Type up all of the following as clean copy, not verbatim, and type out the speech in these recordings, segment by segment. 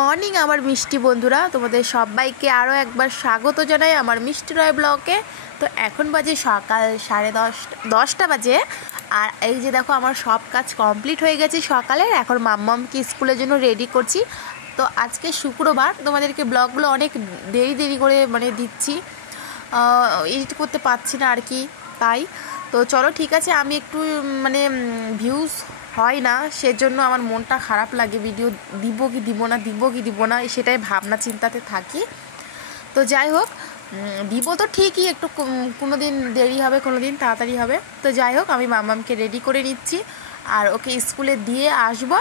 Morning আমার মিষ্টি বন্ধুরা, তোমাদের সবাইকে আরও একবার স্বাগত জানাই আমার মিষ্টি রয় ব্লগে। তো এখন বাজে সকাল 10:30 বাজে। আর এই যে দেখো আমার সব কাজ কমপ্লিট হয়ে গেছে সকালের। এখন মাম্মামকে স্কুলের জন্য রেডি করছি। তো আজকে শুক্রবার, তোমাদেরকে ব্লগগুলো অনেক দেরি করে দিচ্ছি, এডিট করতে পারছি না আর কি, তাই। তো চলো ঠিক আছে, আমি একটু ভিউজ হয় না, সেজন্য আমার মনটা খারাপ লাগে। ভিডিও দিব কি দিব না সেটাই ভাবনা চিন্তাতে থাকি। তো যাই হোক, দিব তো ঠিকই, একটু কোনো দিন দেরি হবে, কোনো দিন তাড়াতাড়ি হবে। তো যাই হোক, আমি মামামকে রেডি করে নিচ্ছি আর ওকে স্কুলে দিয়ে আসবো,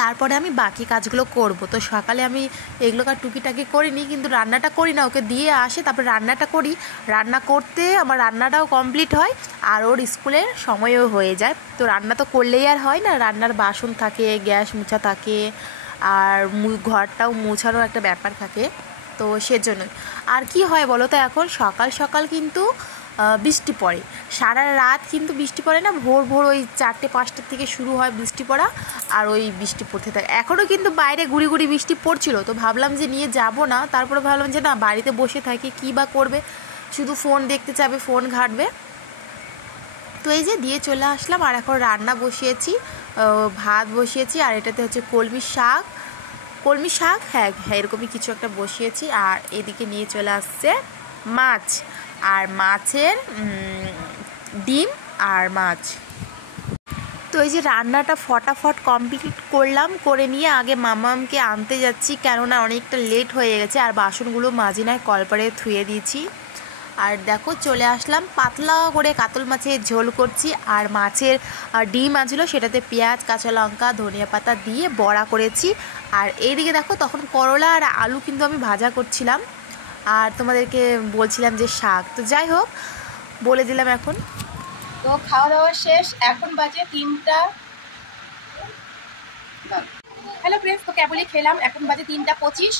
তারপরে আমি বাকি কাজগুলো করব। তো সকালে আমি এগুলো টুকিটাকি করিনি, কিন্তু রান্নাটা করি না, ওকে দিয়ে আসে তারপরে রান্নাটা করি। রান্না করতে আমার রান্নাটাও কমপ্লিট হয় আর ওর স্কুলের সময়ও হয়ে যায়। তো রান্না তো করলেই আর হয় না, রান্নার বাসন থাকে, গ্যাস মোছা থাকে, আর ঘরটাও মোছারও একটা ব্যাপার থাকে। তো সেজন্যই। আর কি হয় বলো তো, এখন সকাল সকাল কিন্তু বৃষ্টি পড়ে, সারা রাত কিন্তু বৃষ্টি পড়ে না, ভোর ওই 4-5টার থেকে শুরু হয় বৃষ্টি পড়া, আর ওই বৃষ্টি পড়তে থাকে। এখনও কিন্তু বাইরে গুড়ি বৃষ্টি পড়ছিল, তো ভাবলাম যে নিয়ে যাব না, তারপরে ভাবলাম যে না, বাড়িতে বসে থাকি, কী বা করবে, শুধু ফোন দেখতে চাবে, ফোন ঘাঁটবে। তো এই যে দিয়ে চলে আসলাম, আর এখন রান্না বসিয়েছি, ভাত বসিয়েছি, আর এটাতে হচ্ছে কলমি শাক, হ্যাঁ এরকমই কিছু একটা বসিয়েছি। আর এদিকে নিয়ে চলে আসছে মাছ, আর মাছের ডিম আর মাছ। তো এই যে রান্নাটা ফটাফট কমপ্লিট করলাম, করে নিয়ে আগে মামামকে আনতে যাচ্ছি, কেননা অনেকটা লেট হয়ে গেছে, আর বাসনগুলো মাঝি নয় কলপারে ধুয়ে দিয়েছি। আর দেখো চলে আসলাম, পাতলা করে কাতল মাছের ঝোল করছি, আর মাছের ডিম আছিলো, সেটাতে পেঁয়াজ, কাঁচা লঙ্কা, ধনিয়া পাতা দিয়ে বড়া করেছি। আর এইদিকে দেখো, তখন করলা আর আলু কিন্তু আমি ভাজা করছিলাম, আর তোমাদেরকে বলছিলাম যে শাক। তো যাই হোক, বলে দিলাম এখন। তো খাওয়া দাওয়া শেষ, এখন বাজে 3টা। হ্যালো ফ্রেন্ডস, তো কেবলই খেলাম, এখন বাজে 3:25।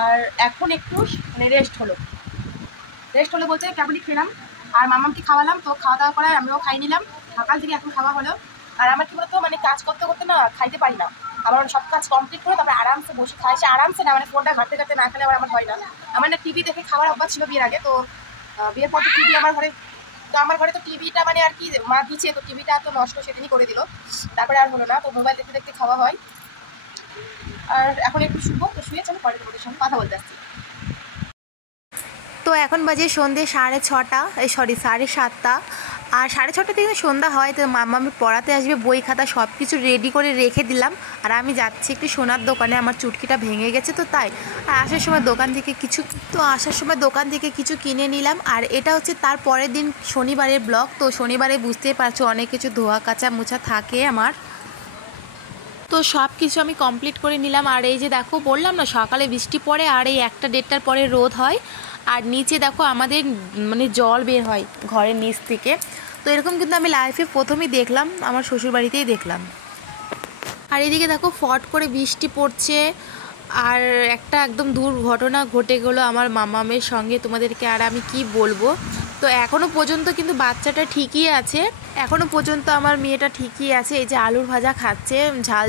আর এখন একটু রেস্ট হলো বলতে কেবলই খেলাম, আর মামামকে খাওয়ালাম। তো খাওয়া দাওয়া করায় আমিও খাই নিলাম, সকাল থেকে এখন খাওয়া হলো। আর আমার কি বলতো, কাজ করতে করতে না খাইতে পারি না, আমার সব কাজ কমপ্লিট করে তারপরে আরামসে বসে খাই, সে আরামসে না, ফোনটা ঘাঁটতে না খেলে আমার হয় না। আমার না টিভি দেখে খাওয়ার অভ্যাস ছিল বিয়ের আগে, তো বিয়ের পর তো টিভি আমার ঘরে তো টিভিটা আর কি মা দিচ্ছে, তো টিভিটা তো নষ্ট, সেদিনই করে দিল, তারপরে আর হলো না। তো মোবাইল দেখতে খাওয়া হয়। আর এখন একটু শুবো, তো শুয়ে চলো পরে তোমাদের সঙ্গে কথা বলতে আসছি। তো এখন বাজে সন্ধ্যে 7:30, আর 6:30 থেকে সন্ধ্যা হয়। তো মাম্মামি পড়াতে আসবে, বই খাতা সব কিছু রেডি করে রেখে দিলাম, আর আমি যাচ্ছি একটু সোনার দোকানে, আমার চুটকিটা ভেঙে গেছে, তো তাই। আর আসার সময় দোকান থেকে কিছু কিনে নিলাম। আর এটা হচ্ছে তার পরের দিন শনিবারের ব্লগ। তো শনিবারে বুঝতেই পারছো অনেক কিছু ধোয়া কাচা মোছা থাকে আমার, তো সব কিছু আমি কমপ্লিট করে নিলাম। আর এই যে দেখো, বললাম না সকালে বৃষ্টি পড়ে, আর এই 1-1:30টার পরে রোদ হয়, আর নিচে দেখো আমাদের জল বের হয় ঘরের নিচ থেকে। তো এরকম কিন্তু আমি লাইফে প্রথমেই দেখলাম, আমার শ্বশুরবাড়িতেই দেখলাম। আর এদিকে দেখো ফট করে বৃষ্টি পড়ছে, আর একটা একদম দুর্ঘটনা ঘটে গেলো আমার মামামের সঙ্গে, তোমাদেরকে আর আমি কি বলবো। তো এখনও পর্যন্ত কিন্তু বাচ্চাটা ঠিকই আছে, এখনও পর্যন্ত আমার মেয়েটা ঠিকই আছে। এই যে আলুর ভাজা খাচ্ছে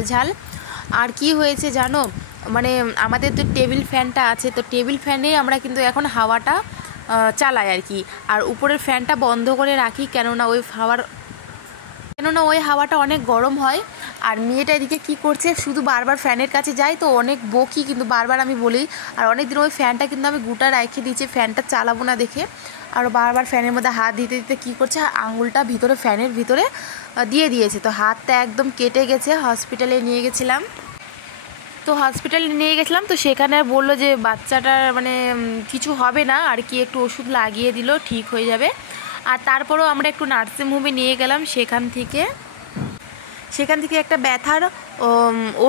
ঝাল। আর কি হয়েছে জানো, আমাদের তো টেবিল ফ্যানটা আছে, তো টেবিল ফ্যানে আমরা কিন্তু এখন হাওয়াটা চালাই আর কি, আর উপরের ফ্যানটা বন্ধ করে রাখি, কেননা ওই হাওয়াটা অনেক গরম হয়। আর মেয়েটা এদিকে কী করছে, শুধু বারবার ফ্যানের কাছে যায়, তো অনেক বকি, কিন্তু বারবার আমি বলি। আর অনেক দিন ওই ফ্যানটা কিন্তু আমি গোটা রেখে দিয়েছি, ফ্যানটা চালাবো না দেখে, আর বারবার ফ্যানের মধ্যে হাত দিতে কী করছে, আঙুলটা ফ্যানের ভিতরে দিয়ে দিয়েছে, তো হাতটা একদম কেটে গেছে। হসপিটালে নিয়ে গেছিলাম, তো সেখানে বললো যে বাচ্চাটার কিছু হবে না আর কি, একটু ওষুধ লাগিয়ে দিল, ঠিক হয়ে যাবে। আর তারপরেও আমরা একটু নার্সিং হোমে নিয়ে গেলাম, সেখান থেকে একটা ব্যথার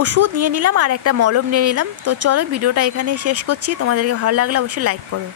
ওষুধ নিয়ে নিলাম, আর একটা মলম নিয়ে নিলাম। তো চলো ভিডিওটা এখানে শেষ করছি, তোমাদেরকে ভালো লাগলে অবশ্যই লাইক করো।